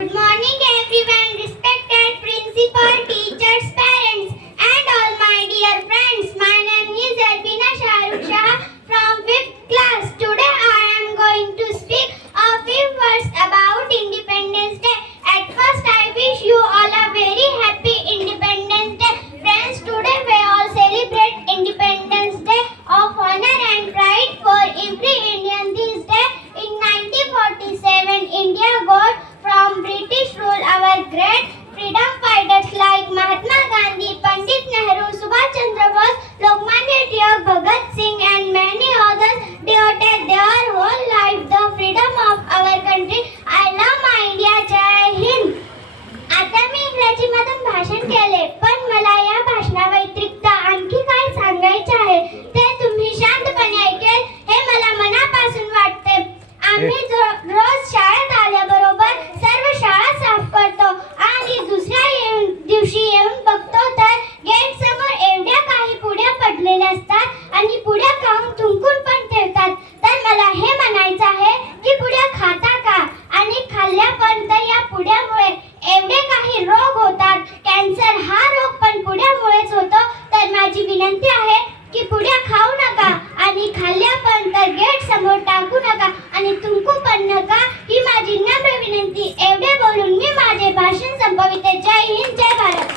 Good morning everyone, respected principal, teachers, parents and all my dear friends. My name is Albina Shahrukh Shah from 5th class. Today I am going to speak a few words about Independence Day. At first I wish you all a very happy Independence Day. Friends, today we all celebrate Independence Day of honor and pride for every Indian this day. In 1947 India got from British rule. Our great freedom fighters like Mahatma Gandhi, Pandit Nehru, Subhash Chandra Bose, Lokmanya Tilak, Bhagat Singh and many others devoted their whole life the freedom of our country. I love my India. जय हिंद. आता मी इंग्रजीमधून भाषण केले, पण मला या भाषणाव्यतिरिक्त आणखी काय सांगायचे आहे ते तुम्ही शांतपणे ऐकेल हे मला मनापासून वाटते. आम्ही रोज शाळेत आल्याबरोबर सर्व शाळा साफ करतो आणि दुसऱ्या दिवशी येऊन बघतो तर गेट समोर एवढ्या काही पुड्या पडलेल्या असतात आणि पुड्या खाऊन थुंकून पण ठेवतात. तर मला हे म्हणायचं आहे की पुड्या खाता का आणि खाल्ल्या पण तर या पुड्यामुळे एवढे काही रोग होतात. कॅन्सर हा रोग पण पुड्यामुळेच होतो. तर माझी विनंती आहे की पुड्या खाऊ नका आणि खाल्ल्या पण तर गेट समोर टाकू नका आणि तुंकू पण नका ही माझी नम्र विनंती. एवढे बोलून मी माझे भाषण संपविते. जय हिंद, जय भारत.